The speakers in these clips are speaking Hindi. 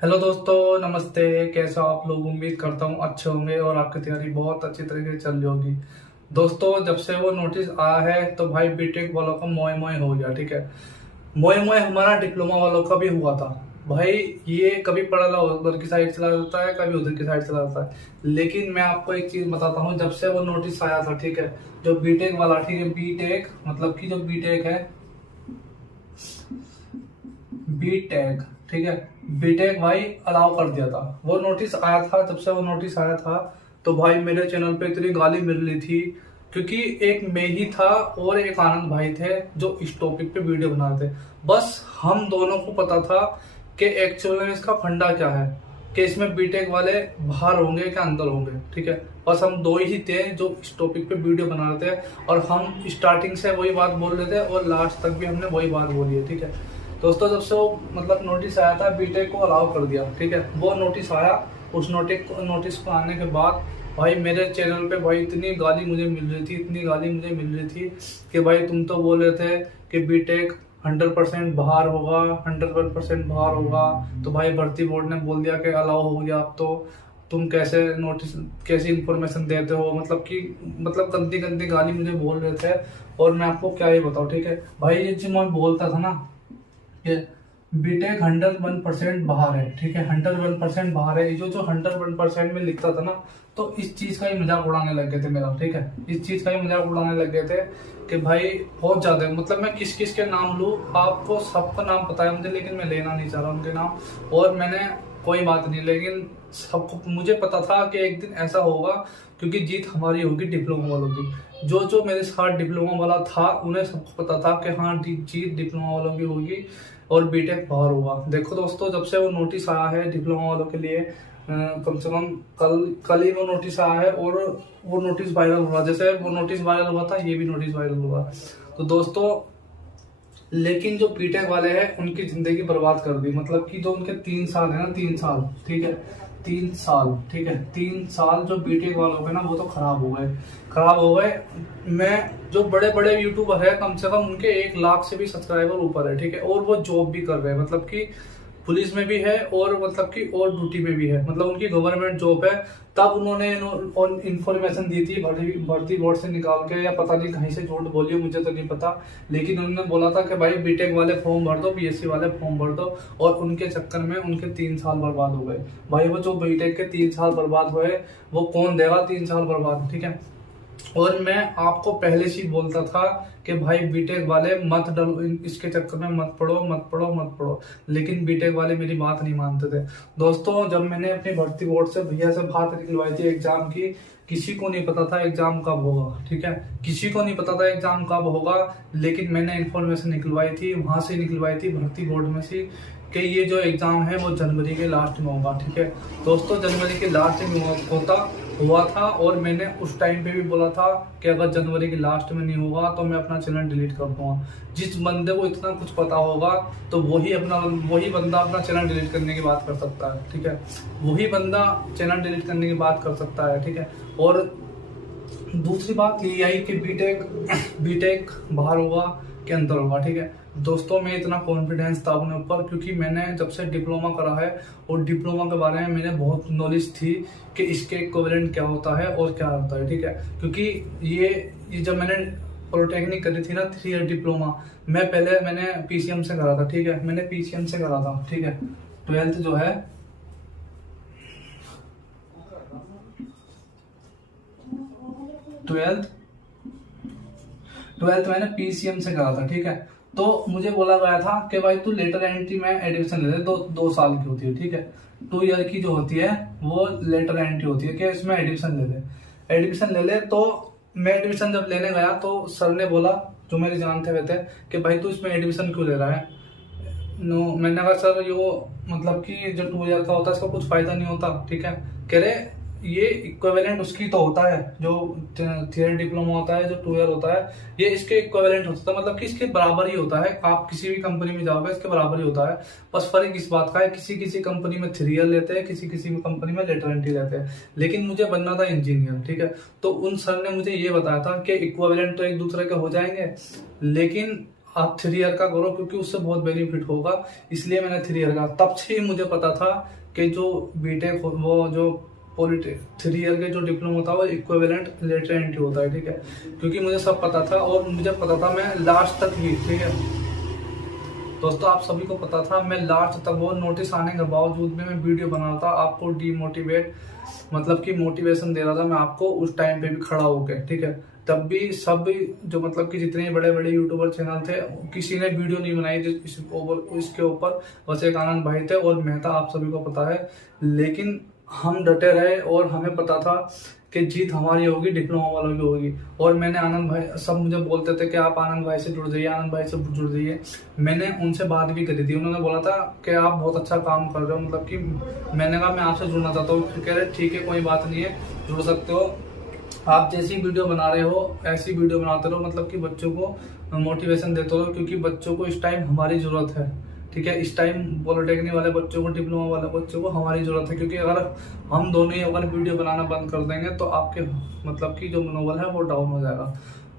हेलो दोस्तों, नमस्ते। कैसे हो आप लोग? उम्मीद करता हूँ अच्छे होंगे और आपकी तैयारी बहुत अच्छी तरीके से चल रही होगी। दोस्तों, जब से वो नोटिस आया है तो भाई बीटेक वालों का मोए मोए हो गया। ठीक है, मोए मोए हमारा डिप्लोमा वालों का भी हुआ था। भाई ये कभी पढ़ा उधर की साइड चला जाता है, कभी उधर की साइड चला जाता है। लेकिन मैं आपको एक चीज बताता हूँ, जब से वो नोटिस आया था, ठीक है, जो बीटेक वाला, ठीक है, बीटेक मतलब कि जो बीटेक है, बीटेक, ठीक है, बीटेक भाई अलाउ कर दिया था। वो नोटिस आया था, जब से वो नोटिस आया था तो भाई मेरे चैनल पे इतनी गाली मिल रही थी, क्योंकि एक मैं ही था और एक आनंद भाई थे जो इस टॉपिक पे वीडियो बना रहे थे। बस हम दोनों को पता था कि एक्चुअल में इसका फंडा क्या है, कि इसमें बीटेक वाले बाहर होंगे क्या अंदर होंगे। ठीक है, बस हम दो ही थे जो इस टॉपिक पे वीडियो बना रहे थे, और हम स्टार्टिंग से वही बात बोल रहे थे और लास्ट तक भी हमने वही बात बोली है। ठीक है दोस्तों, जब से वो मतलब नोटिस आया था, बीटेक को अलाउ कर दिया। ठीक है, वो नोटिस आया, उस नोटिस को आने के बाद भाई मेरे चैनल पे भाई इतनी गाली मुझे मिल रही थी, इतनी गाली मुझे मिल रही थी कि भाई तुम तो बोल रहे थे कि बीटेक 100% बाहर होगा, 101% बाहर होगा, तो भाई भर्ती बोर्ड ने बोल दिया कि अलाउ हो गया। अब तो तुम कैसे नोटिस, कैसी इंफॉर्मेशन देते हो, मतलब कि मतलब गंदी गंदी गाली मुझे बोल रहे थे। और मैं आपको क्या ही बताऊँ। ठीक है भाई, ये जो मैं बोलता था ना कि बीटेक 101% बाहर है, ठीक है, 101% बाहर है, जो जो 101% में लिखता था ना, तो इस चीज का ही मजाक उड़ाने लग गए थे मेरा। ठीक है, इस चीज का ही मजाक उड़ाने लग गए थे कि भाई बहुत ज्यादा, मतलब मैं किस किस के नाम लूं, आपको सबका नाम पता है मुझे, लेकिन मैं लेना नहीं चाह रहा उनके नाम। और मैंने, कोई बात नहीं, लेकिन सबको मुझे पता था कि एक दिन ऐसा होगा, क्योंकि जीत हमारी होगी डिप्लोमा वालों की। जो जो मेरे साथ डिप्लोमा वाला था उन्हें सबको पता था कि हाँ जीत डिप्लोमा वालों की होगी और बीटेक बाहर होगा। देखो दोस्तों, जब से वो नोटिस आया है डिप्लोमा वालों के लिए, कम से कम कल कल ही वो नोटिस आया है, और वो नोटिस वायरल हुआ, जैसे वो नोटिस वायरल हुआ था ये भी नोटिस वायरल हुआ। तो दोस्तों, लेकिन जो बीटेक वाले हैं उनकी जिंदगी बर्बाद कर दी, मतलब कि जो उनके 3 साल है ना, 3 साल, ठीक है, 3 साल, ठीक है, 3 साल जो बीटेक वालों के ना, वो तो खराब हो गए, खराब हो गए। मैं, जो बड़े बड़े यूट्यूबर है, कम से कम उनके 1 लाख से भी सब्सक्राइबर ऊपर है, ठीक है, और वो जॉब भी कर रहे हैं, मतलब कि पुलिस में भी है और मतलब कि और ड्यूटी में भी है, मतलब उनकी गवर्नमेंट जॉब है। तब उन्होंने इन्फॉर्मेशन दी थी भर्ती बोर्ड से निकाल के, या पता नहीं कहीं से झूठ बोली हो, मुझे तो नहीं पता, लेकिन उन्होंने बोला था कि भाई बीटेक वाले फॉर्म भर दो, पीएससी वाले फॉर्म भर दो, और उनके चक्कर में उनके 3 साल बर्बाद हो गए। भाई वो जो बीटेक के 3 साल बर्बाद हुए, वो कौन देगा 3 साल बर्बाद। ठीक है, और मैं आपको पहले से ही बोलता था कि भाई बीटेक वाले मत डरो, इसके चक्कर में मत पढ़ो, मत पढ़ो, मत पढ़ो, लेकिन बीटेक वाले मेरी बात नहीं मानते थे। दोस्तों, जब मैंने अपनी भर्ती बोर्ड से भैया से बात निकलवाई थी एग्जाम की, किसी को नहीं पता था एग्जाम कब होगा। ठीक है, किसी को नहीं पता था एग्जाम कब होगा, लेकिन मैंने इन्फॉर्मेशन निकलवाई थी, वहां से निकलवाई थी भर्ती बोर्ड में से, कि ये जो एग्जाम है वो जनवरी के लास्ट में होगा। ठीक है दोस्तों, जनवरी के लास्ट में हुआ था, और मैंने उस टाइम पे भी बोला था कि अगर जनवरी के लास्ट में नहीं होगा तो मैं अपना चैनल डिलीट कर दूंगा। जिस बंदे को इतना कुछ पता होगा तो वही बंदा अपना चैनल डिलीट करने की बात कर सकता है। ठीक है, वही बंदा चैनल डिलीट करने की बात कर सकता है। ठीक है, और दूसरी बात ये आई कि बीटेक बीटेक बाहर होगा के अंदर होगा। ठीक है दोस्तों, मैं इतना कॉन्फिडेंस था अपने ऊपर, क्योंकि मैंने जब से डिप्लोमा करा है और डिप्लोमा के बारे में मैंने बहुत नॉलेज थी कि इसके इक्विवेलेंट क्या होता है और क्या होता है। ठीक है, क्योंकि ये जब मैंने पॉलिटेक्निक करी थी ना, 3 ईयर डिप्लोमा, मैंने पीसीएम से करा था। ठीक है, मैंने पीसीएम से करा था। ठीक है, 12th जो है, 12th 12th मैंने पीसीएम से करा था। ठीक है, तो मुझे बोला गया था कि भाई तू लेटर एंट्री में एडमिशन ले ले, 2 साल की होती है। ठीक है, 2 ईयर की जो होती है वो लेटर एंट्री होती है कि इसमें एडमिशन ले ले, एडमिशन ले ले। तो मैं एडमिशन जब लेने गया तो सर ने बोला, जो मेरे जानते हुए थे, कि भाई तू इसमें एडमिशन क्यों ले रहा है। नो, मैंने कहा सर ये मतलब कि जो 2 ईयर का होता है इसका कुछ फायदा नहीं होता। ठीक है, कह रहे ये इक्विवेलेंट उसकी तो होता है, जो थियरी डिप्लोमा होता है, जो 2 ईयर होता है, ये इसके इक्विवेलेंट होता है, मतलब कि इसके बराबर ही होता है। आप किसी भी कंपनी में जाओगे इसके बराबर ही होता है। बस फर्क इस बात का है, किसी किसी कंपनी में 3 ईयर लेते हैं, किसी किसी कंपनी में लेटर एंट्री लेते हैं। लेकिन मुझे बनना था इंजीनियर। ठीक है, तो उन सर ने मुझे ये बताया था कि इक्विवेलेंट तो एक दूसरे के हो जाएंगे, लेकिन आप 3 ईयर का करो क्योंकि उससे बहुत बेनिफिट होगा, इसलिए मैंने 3 ईयर का। तब से ही मुझे पता था कि जो बीटेक वो जो पॉलिटेक 3 ईयर के जो डिप्लोमा होता है वो इक्विवेलेंट लेटर एंट्री होता है, ठीक है। क्योंकि मुझे सब पता था और मुझे पता था मैं लास्ट तक ही, ठीक है दोस्तों, आप सभी को पता था मैं लास्ट तक वो नोटिस आने के बावजूद भी मैं वीडियो बना रहा था, आपको डीमोटिवेट मतलब कि मोटिवेशन दे रहा था मैं आपको उस टाइम पे भी खड़ा होकर, ठीक है। तब भी सब जो मतलब कि जितने बड़े बड़े यूट्यूबर चैनल थे किसी ने वीडियो नहीं बनाई थी इसके ऊपर, बस एक आनंद भाई थे और मैं था, आप सभी को पता है। लेकिन हम डटे रहे और हमें पता था कि जीत हमारी होगी, डिप्लोमा वालों की होगी। और मैंने आनंद भाई, सब मुझे बोलते थे कि आप आनंद भाई से जुड़ जाइए, आनंद भाई से जुड़ जाइए। मैंने उनसे बात भी करी थी, उन्होंने बोला था कि आप बहुत अच्छा काम कर रहे हो, मतलब कि मैंने कहा मैं आपसे जुड़ना चाहता हूँ। कह रहे ठीक है कोई बात नहीं है, जुड़ सकते हो, आप जैसी वीडियो बना रहे हो ऐसी वीडियो बनाते रहो, मतलब कि बच्चों को मोटिवेशन देते रहो, क्योंकि बच्चों को इस टाइम हमारी जरूरत है, ठीक है। इस टाइम पॉलिटेक्निक वाले बच्चों को, डिप्लोमा वाले बच्चों को हमारी जरूरत है, क्योंकि अगर हम दोनों ही अगर वीडियो बनाना बंद कर देंगे तो आपके मतलब कि जो मनोबल है वो डाउन हो जाएगा।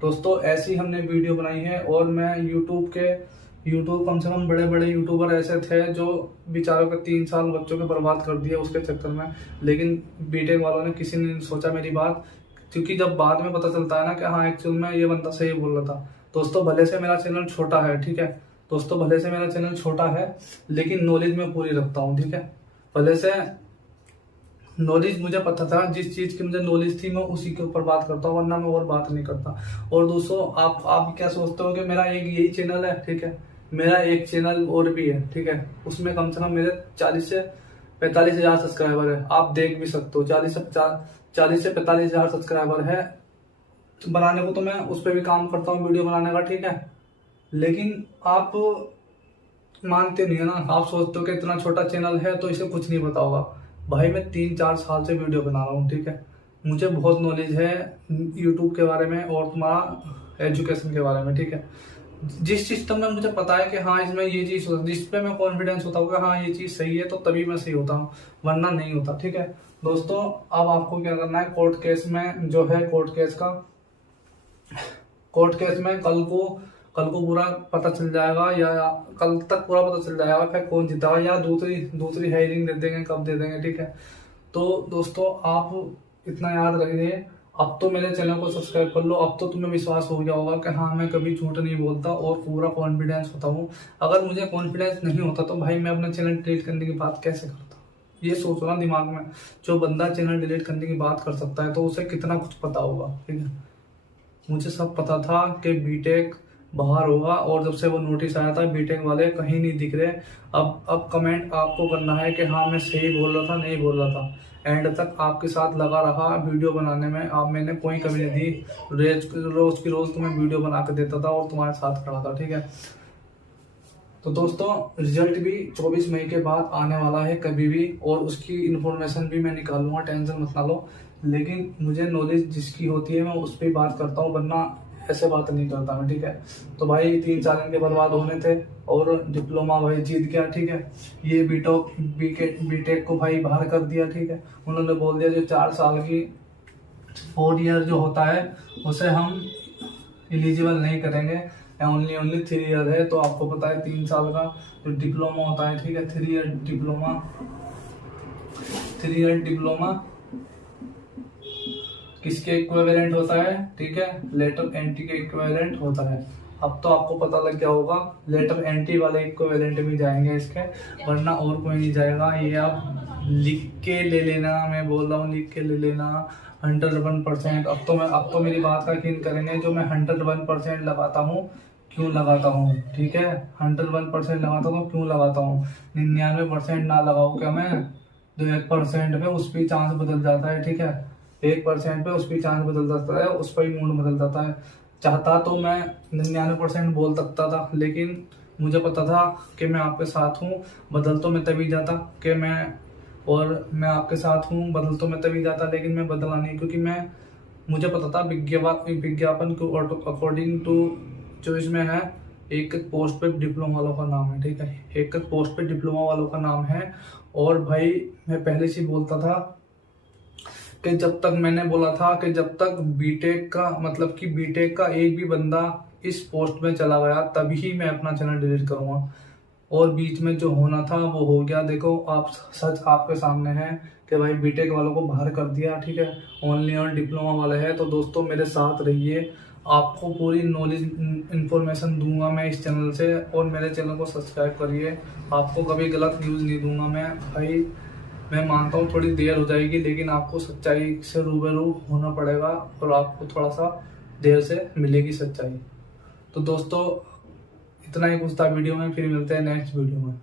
दोस्तों ऐसी हमने वीडियो बनाई है और मैं यूट्यूब कम से कम बड़े बड़े यूट्यूबर ऐसे थे जो बेचारों के 3 साल बच्चों के बर्बाद कर दिए उसके चक्कर में, लेकिन बीटेक वालों ने किसी ने नहीं सोचा मेरी बात, क्योंकि जब बाद में पता चलता है ना कि हाँ एक्चुअल में ये बंदा सही बोल रहा था। दोस्तों भले से मेरा चैनल छोटा है, ठीक है दोस्तों, भले से मेरा चैनल छोटा है लेकिन नॉलेज मैं पूरी रखता हूँ, ठीक है। भले से नॉलेज मुझे पता था, जिस चीज की मुझे नॉलेज थी मैं उसी के ऊपर बात करता हूँ, वरना मैं और बात नहीं करता। और दोस्तों आप क्या सोचते हो कि मेरा एक यही चैनल है, ठीक है, मेरा एक चैनल और भी है, ठीक है, उसमें कम से कम मेरे 40 से 45 हजार सब्सक्राइबर है, आप देख भी सकते हो 40 से 45 हजार सब्सक्राइबर है। तो बनाने को तो मैं उस पर भी काम करता हूँ वीडियो बनाने का, ठीक है, लेकिन आप मानते नहीं है ना, आप सोचते हो कि इतना छोटा चैनल है तो इसे कुछ नहीं पता होगा। भाई मैं 3-4 साल से वीडियो बना रहा हूँ, ठीक है, मुझे बहुत नॉलेज है यूट्यूब के बारे में और तुम्हारा एजुकेशन के बारे में, ठीक है। जिस सिस्टम में मुझे पता है कि हाँ इसमें ये चीज जिस पे मैं कॉन्फिडेंस होता हूँ कि हाँ ये चीज सही है, तो तभी मैं सही होता हूँ, वरना नहीं होता, ठीक है दोस्तों। अब आपको क्या करना है, कोर्ट केस में जो है कोर्ट केस में कल को पूरा पता चल जाएगा, या कल तक पूरा पता चल जाएगा फिर कौन जीता, या दूसरी हायरिंग दे देंगे, कब दे देंगे, ठीक है। तो दोस्तों आप इतना याद रखिए, अब तो मेरे चैनल को सब्सक्राइब कर लो, अब तो तुम्हें विश्वास हो गया होगा कि हाँ मैं कभी झूठ नहीं बोलता और पूरा कॉन्फिडेंस होता हूँ। अगर मुझे कॉन्फिडेंस नहीं होता तो भाई मैं अपना चैनल डिलीट करने की बात कैसे करता, ये सोचो ना दिमाग में। जो बंदा चैनल डिलीट करने की बात कर सकता है तो उसे कितना कुछ पता होगा, ठीक है। मुझे सब पता था कि बीटेक बाहर होगा, और जब से वो नोटिस आया था बीटेक वाले कहीं नहीं दिख रहे। अब कमेंट आपको करना है कि हाँ मैं सही बोल रहा था नहीं बोल रहा था। एंड तक आपके साथ लगा रहा वीडियो बनाने में, आप मैंने कोई कमी नहीं दी, रोज की रोज तुम्हें वीडियो बना के देता था और तुम्हारे साथ खड़ा था, ठीक है। तो दोस्तों रिजल्ट भी 24 मई के बाद आने वाला है कभी भी, और उसकी इन्फॉर्मेशन भी मैं निकालूंगा, टेंशन मत ना लो। लेकिन मुझे नॉलेज जिसकी होती है मैं उस पर बात करता हूँ, वरना ऐसे बात नहीं करता मैं, ठीक है। तो भाई 3-4 दिन के बर्बाद होने थे और डिप्लोमा भाई जीत गया, ठीक है। ये बीटेक को भाई बाहर कर दिया, ठीक है। उन्होंने बोल दिया जो 4 साल की 4 ईयर जो होता है उसे हम एलिजिबल नहीं करेंगे, ओनली 3 ईयर है। तो आपको पता है 3 साल का जो डिप्लोमा होता है, ठीक है, 3 ईयर डिप्लोमा किसके इक्विवेलेंट होता है, ठीक है, लेटर एंट्री के इक्विवेलेंट होता है। अब तो आपको पता लग गया होगा, लेटर एंट्री वाले इक्विवेलेंट भी जाएंगे इसके, वरना और कोई नहीं जाएगा। ये आप लिख के ले लेना, मैं बोल रहा हूँ लिख के ले लेना 101%। अब तो मेरी बात का यकीन करेंगे, जो मैं 101% लगाता हूँ, क्यों लगाता हूँ, ठीक है, 101% लगाता हूँ, क्यों लगाता हूँ, 99% ना लगाऊ क्या मैं, जो 1% पे उस पर चांस बदल जाता है, ठीक है, 1% पे उस पर चांस बदल जाता है, उस पर ही मूड बदल जाता है। चाहता तो मैं 99% बोल सकता था, लेकिन मुझे पता था कि मैं आपके साथ हूँ, बदल तो मैं तभी जाता कि मैं आपके साथ हूँ, बदल तो मैं तभी जाता, लेकिन मैं बदला नहीं, क्योंकि मुझे पता था विज्ञापन को अकॉर्डिंग टू जो इसमें है, एक पोस्ट पे डिप्लोमा वालों का नाम है, ठीक है, एक पोस्ट पे डिप्लोमा वालों का नाम है। और भाई मैं पहले से बोलता था कि जब तक मैंने बोला था कि जब तक बीटेक का मतलब कि बीटेक का एक भी बंदा इस पोस्ट में चला गया तभी मैं अपना चैनल डिलीट करूंगा। और बीच में जो होना था वो हो गया। देखो आप, सच आपके सामने है कि भाई बीटेक वालों को बाहर कर दिया, ठीक है, ओनली और डिप्लोमा वाले हैं। तो दोस्तों मेरे साथ रहिए, आपको पूरी नॉलेज इन्फॉर्मेशन दूंगा मैं इस चैनल से, और मेरे चैनल को सब्सक्राइब करिए। आपको कभी गलत न्यूज़ नहीं दूंगा मैं भाई। मैं मानता हूँ थोड़ी देर हो जाएगी, लेकिन आपको सच्चाई से रूबरू होना पड़ेगा और आपको थोड़ा सा देर से मिलेगी सच्चाई। तो दोस्तों इतना ही कुछ था वीडियो में, फिर मिलते हैं नेक्स्ट वीडियो में।